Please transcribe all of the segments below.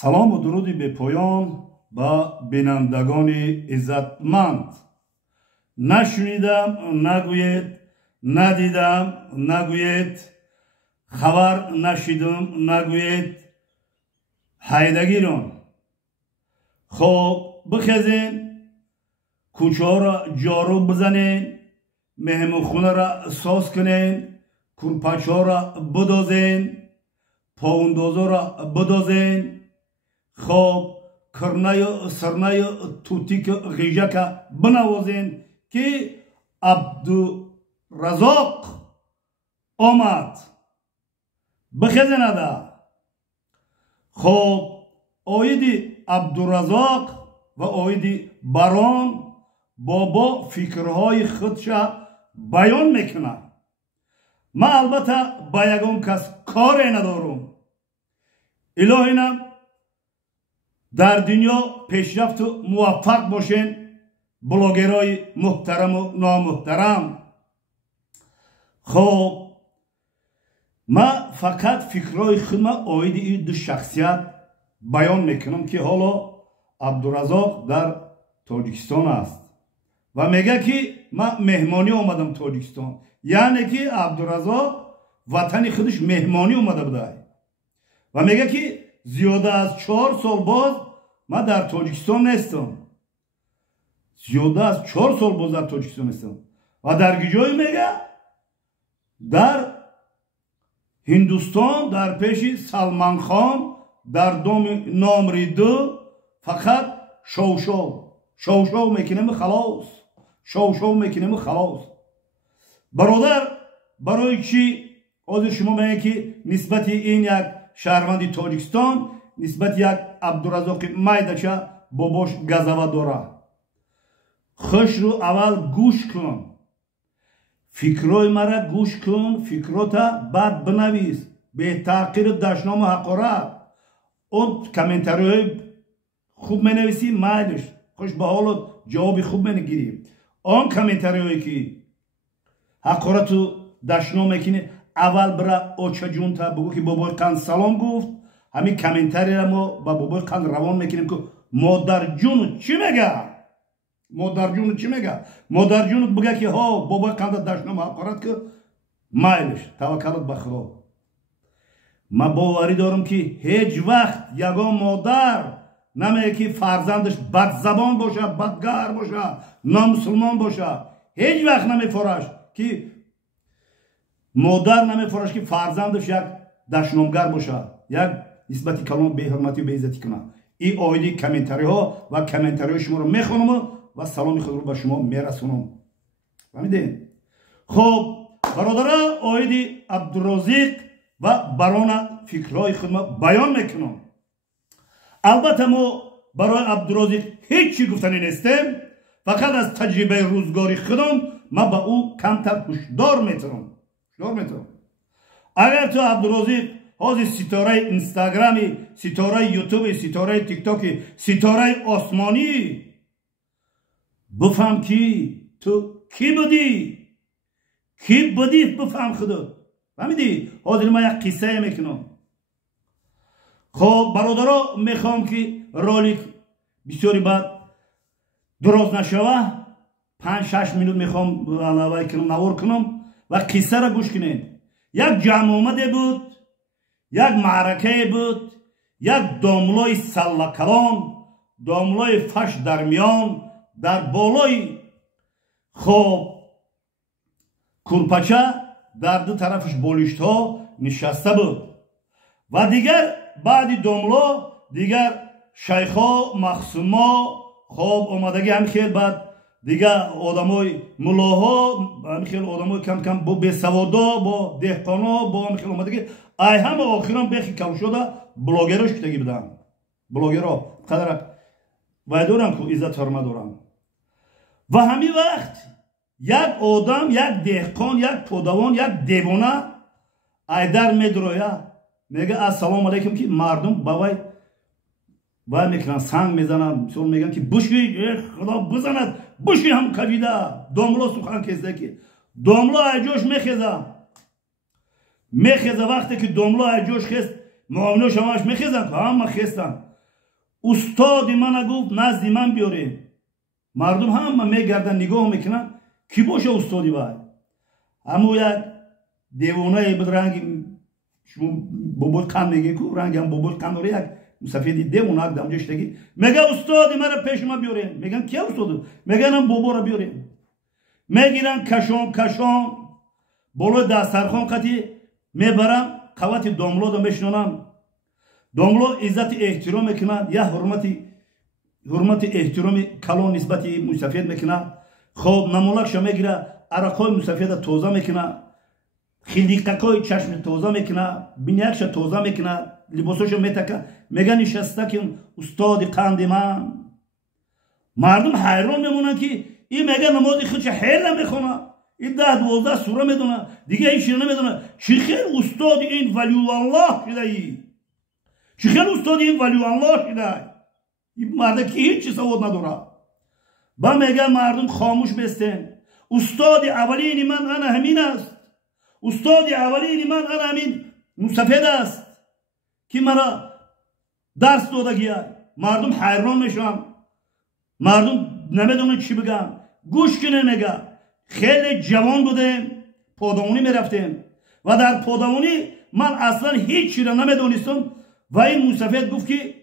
سلام و درودی به پایان با بینندگان عزتمند. نشنیدم نگوید، ندیدم نگوید، خبر نشیدم نگوید. haydagiron خب بخزین، کوچه ها را جارو بزنین، مهمونخونه را ساز کنین، کورپاچه ها را بدازین، پاوندازا را بدازین. خب کرنه و سرنه توتیک غیجه که بنوازین که عبدالرزاق آمد. بخزین اده. خب آیدی عبدالرزاق و آیدی بران بابا فکرهای خودش بیان میکنه. من البته با یگان کس کاری ندارم. الهینم در دنیا پیشرفت و موفق باشین بلاگرای محترم و نامحترم. خب من فقط فکرهای خودم آید این دو شخصیت بیان میکنم که حالا عبدالرزاق در تاجیکستان است و میگه که من مهمانی آمدم تاجیکستان، یعنی که عبدالرزاق وطن خودش مهمانی اومده بوده و میگه که زیاده از 4 سال باز من در تاجیکستان نیستم. زیاده از 4 سال باز در تاجیکستان نیستم و در گیجای میگه در هندوستان در پیش سلمان خان در دام نامری 2 فقط شو میکنیم خلاص، شو میکنیم خلاص. برادر برای چی حاضر شما میگه که نسبت این یک شهروندی تاجیکستان نسبت یک عبدالرزاق مایدچه باباش گزوه داره؟ خوش رو اول گوش کن، فکرای مرا گوش کن، فکراتا بعد بنویس به تحقیر دشنام و حقارت. اون کامنتاری های خوب می نویسی مایلش خوش به حالت جواب خوب می نگیری. اون کامنتاری هایی که حقارت و دشنام میکنی اول برا اوچه جون تا بگو که بابای قند سلام گفت. همین کامنتاری را ما با بابای قند روان میکنیم که مادر جون چی میگه؟ مادر جون چی میگه؟ مادر جون بگه که ها بابای قند دشنام حقارت که مایلش توکلت به خدا. من باوری دارم که هیچ وقت یگان مادر نمیگه که فرزندش بد زبان باشه، بدگهر باشه، نامسلمان باشه. هیچ وقت نمیفرش که مادر نمیفرش که فرزندش یک دشنامگر باشه، یک نسبتی کلام به حرمتی و به عزتی کنه. این آیدی کامنتاری ها و کامنتاری های شما رو میخونم و سلام خود رو به شما میرسونم. فهمیدین؟ خب برادران آیدی عبدالرزاق و بران فکرهای خود بیان میکنم. البته ما برای عبدالرزاق هیچی گفتنی نیستیم، فقط از تجربه روزگاری خودم من با او کمتر هشدار میتونم. اگر تو عبدالرزاق حاضر ستاره اینستاگرامی، ستاره یوتیوب، ستاره تیک توک، ستاره آسمانی، بفهم که تو کی بودی بفهم خودت. فهمیدی؟ حاضر من یک قصه میکنم. خب برادرها میخوام که رولیک بسیاری بعد دراز نشوه، 5-6 minut میخوام نوار کنم و قصه را گوش کنید. یک جمع آمده بود، یک معرکه بود، یک داملای سلکلان، داملای فش در میان در بالای خب کورپاچه در دو طرفش بالشت ها نشسته بود و دیگر بعد داملا دیگر شیخ ها مخصوم ها خب آمدگی هم خیلی بعد دیگر آدمای ملاها هم خیلی آدمای کم کم با بسوادا با دهقانا با هم خیلی آمدگی ای همه آخران بخی کم شده بلاگراش کتگی بدن. بلاگرا قدر و دارم که عزت حرمت دارم. و همین وقت یک آدم، یک دهقان، یک پودوان، یک دیوانه ایدر میدرویه میگه السلام علیکم که مردم بابای وای میکنن سنگ میزنن، مثلا میگن که بوشی خدا بزند بوشی هم کجیده. داملا سخن کسته که داملا ایجوش میخیزه وقتی که داملا ایجوش خست معاونوش همش میخیزن که همه خستن استاد من گفت نزد من بیاره. مردم همه میگردن نگاه میکنن کی باشه استادی وای. همون یک دیوانه بدرنگ شما بابت کم میگه کو رنگ هم بابت کم داره یک سفیدی دیوانه اگه دمجش دیگه میگه استادی من پیش ما بیاره. میگن کی استاد؟ میگن هم بابا رو بیاره. میگیرن کشان بالای دسترخوان قطی میبرن قوت داملو رو میشنونن. داملو عزت احترام میکنن یا حرمت احترام کلان نسبت موسفید میکنن. خب نمولکش میگیره عرقای موسفید تازه میکنه، خلیققای چشم تازه میکنه، بینیکش تازه میکنه، لباساشو میتکه. میگه نشسته که استاد قند من. مردم حیران میمونن که این میگه نماز خودش حیل نمیخونه، این 10-12 سوره میدونه دیگه این چیز نمیدونه. چی خیلی استاد این ولی الله شده ای؟ چی خیلی استاد این ولی الله شده؟ این مرده که هیچ سواد نداره. با میگه مردم خاموش بستن. استاد اولین من انا همین است. استاد اولین من انا همین مسفید است که مرا درس داده گیه. مردم حیران میشن، مردم نمیدونن چی بگن، گوش کنه. میگه خیلی جوان بودیم، پادامونی میرفتیم و در پادامونی من اصلا هیچ چیز را نمیدونستم و این مسفید گفت که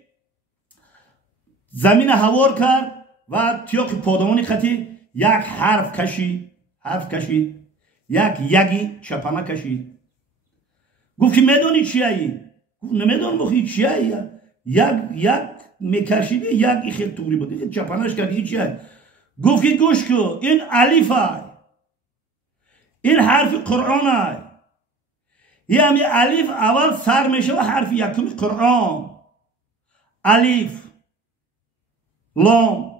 زمین هوار کرد و تیاق پادامونی خطی یک حرف کشید، یک یگی چپانه کشید. گفت که میدونی چی هایی؟ گفت نمیدونم بخی چی هایی؟ یک میکشیدی، یک خیلی توری بود، چپانش کردی چی هایی؟ گفت که گوش کو، این الف های، این حرف قرآن های. یعنی الف اول سر میشه و حرف یکمی قرآن. الف لام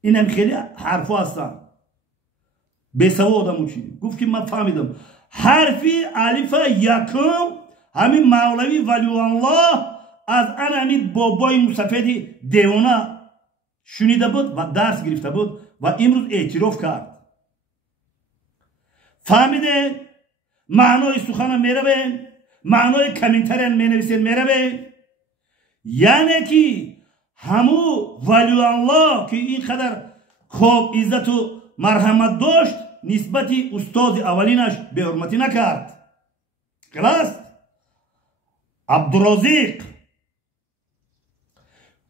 این هم خیلی حرف ها هستن. به سواد همون چی؟ گفت که من فهمیدم حرفی الف یکم همین مولوی ولی الله از ان همین بابای مسفید دیوانه شنیده بود و درس گرفته بود و امروز اعتراف کرد. فهمیده معنای سخن میره به معنای کمینتر مینویسین میره به. یعنی که همو ولی الله که اینقدر خوب عزت و مرحمت داشت نسبت استاد اولینش به حرمتی نکرد. خلاص عبدالرازق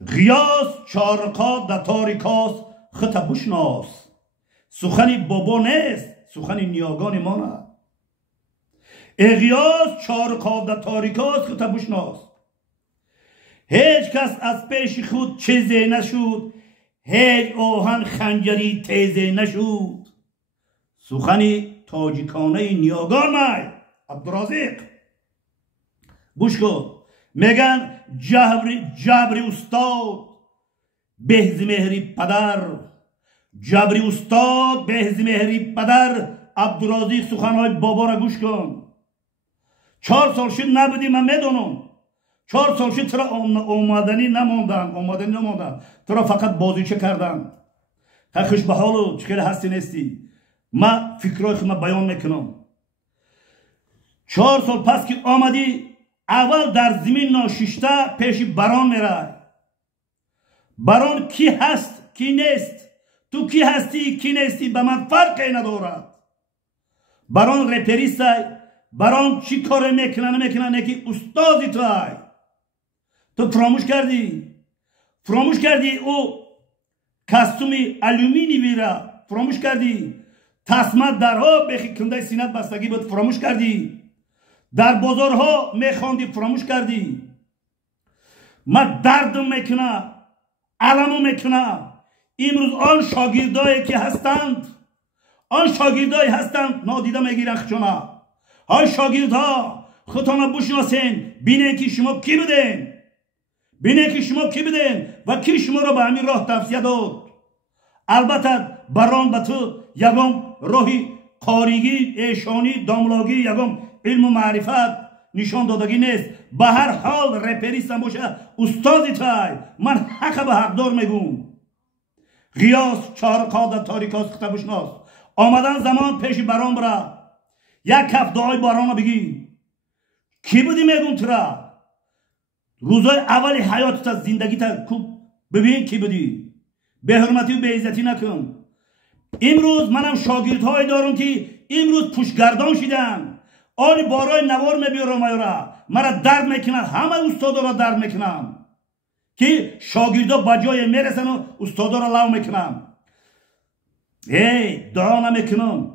غیاس چارقا در تاریکاس خط بشناس. سخن بابا نیست، سخن نیاگان ما نه. غیاس چارقا در تاریکاس خط بشناس. هیچ کس از پیش خود چیزی نشود، هیچ آهن خنجری تیزی نشود. سخن تاجیکانه نیاگان مای عبدالرازق. گوش کن. میگن جبری استاد بهز مهری پدر. جبری استاد بهز مهری پدر. عبدالرازق سخنهای بابا را گوش کن. 4 سال شد نبودی من میدونم. 4 سال شد ترا اومدنی نماندن. ترا فقط بازیچه کردن. خوش به حالو چخیلی هستی نیستی. من فکرهای خود بیان میکنم. 4 سال پس که آمدی اول در زمین ناششته پیش بران میره. بران کی هست کی نیست، تو کی هستی کی نیستی به من فرقی ندارد. بران رپریست های، بران چی کار میکنن که استازی تو های. تو فراموش کردی او کاستومی الومینی ویرا فراموش کردی. تسمت درها بخی کنده سینت بستگی بود فراموش کردی. در بازارها میخواندی فراموش کردی. من دردم میکنه، علمو میکنه. امروز آن شاگردایی که هستند، نادیده میگیرن خچونه. های شاگردها خودتان بشناسین، بینین که شما کی بودین و کی شما را به همین راه توصیه داد. البته بران به تو یگام راهی قاریگی، ایشانی، داملاگی، یگام علم و معرفت نشان دادگی نیست. به هر حال رپریستم باشه استازی تای. من حق به حقدار میگم. غیاس چارقا در تاریکاس خطه بشناس. آمدن زمان پیش بران برا یک کف دعای بران بگی. کی بودی میگم ترا؟ روزای اول حیاتت از زندگی تا ببین کی بودی، به حرمتی و به عزتی نکن. امروز منم شاگردهای دارم که امروز پشگردان شدن، آلی بارای نوار میبیارم مرا درد میکنن، همه استادا را درد میکنم که شاگردا بجای میرسن و استادا را لو میکنم. دعا نمیکنم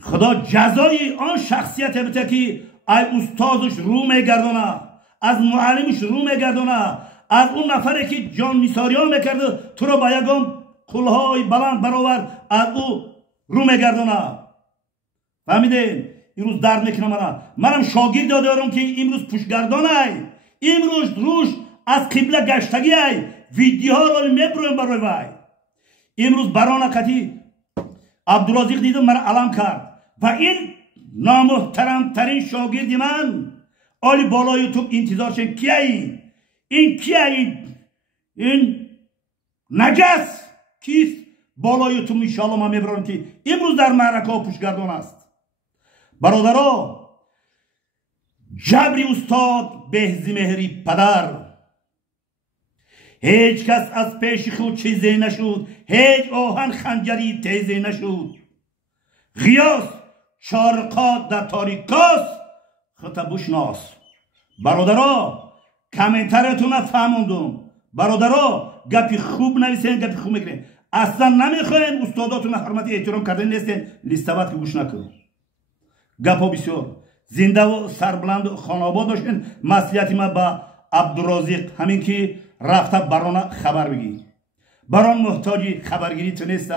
خدا جزای آن شخصیت بده که ای استادش رو میگردونه، از معلمش رو میگردونه، از اون نفری که جان نثاریان میکرده تو را با یگام قلهای بلند برآور از او رو میگردونه. فهمیدین؟ امروز درد میکنم منم شاگرد دارم که امروز پشگردان ای، امروز روش از قبله گشتگی ای، ویدیوها رو میبرویم برای وای. امروز بران کتی عبدالرازق دیدم مرا علم کرد و این نامحترم ترین شاگرد من آلی بالای تو انتظار شد کیایی؟ این کیایی؟ این نجس کیست؟ بالای تو انشاءالله من میبرم که امروز در معرکه ها پشگردان است. برادرها، جبری استاد بهز مهری پدر، هیچ کس از پیش خود چیزی نشد، هیچ آهن خنجری تیزی نشد. غیاس چارقات در تاریکاس خطا بشناس. برادرها کامنترتون فهموندم، برادرها گپی خوب نویسین، گپی خوب میگیرین، اصلا نمیخواین استاداتون حرمت احترام کردن نیستین، لیستوات که گوش نکن. گپا بسیار زنده و سربلند خانه آباد باشین. مسئولیت ما با عبدالرازق همین که رفته بران خبر بگی، بران محتاجی خبرگیری تو نیست،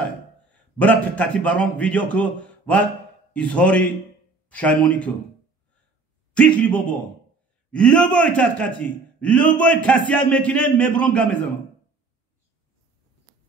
برا پقتی بران ویدیو کو و اظهاری پشیمانی کو. فکری بابا لبای تدقیقی لبای کسیت میکنه میبرم گم میزنم.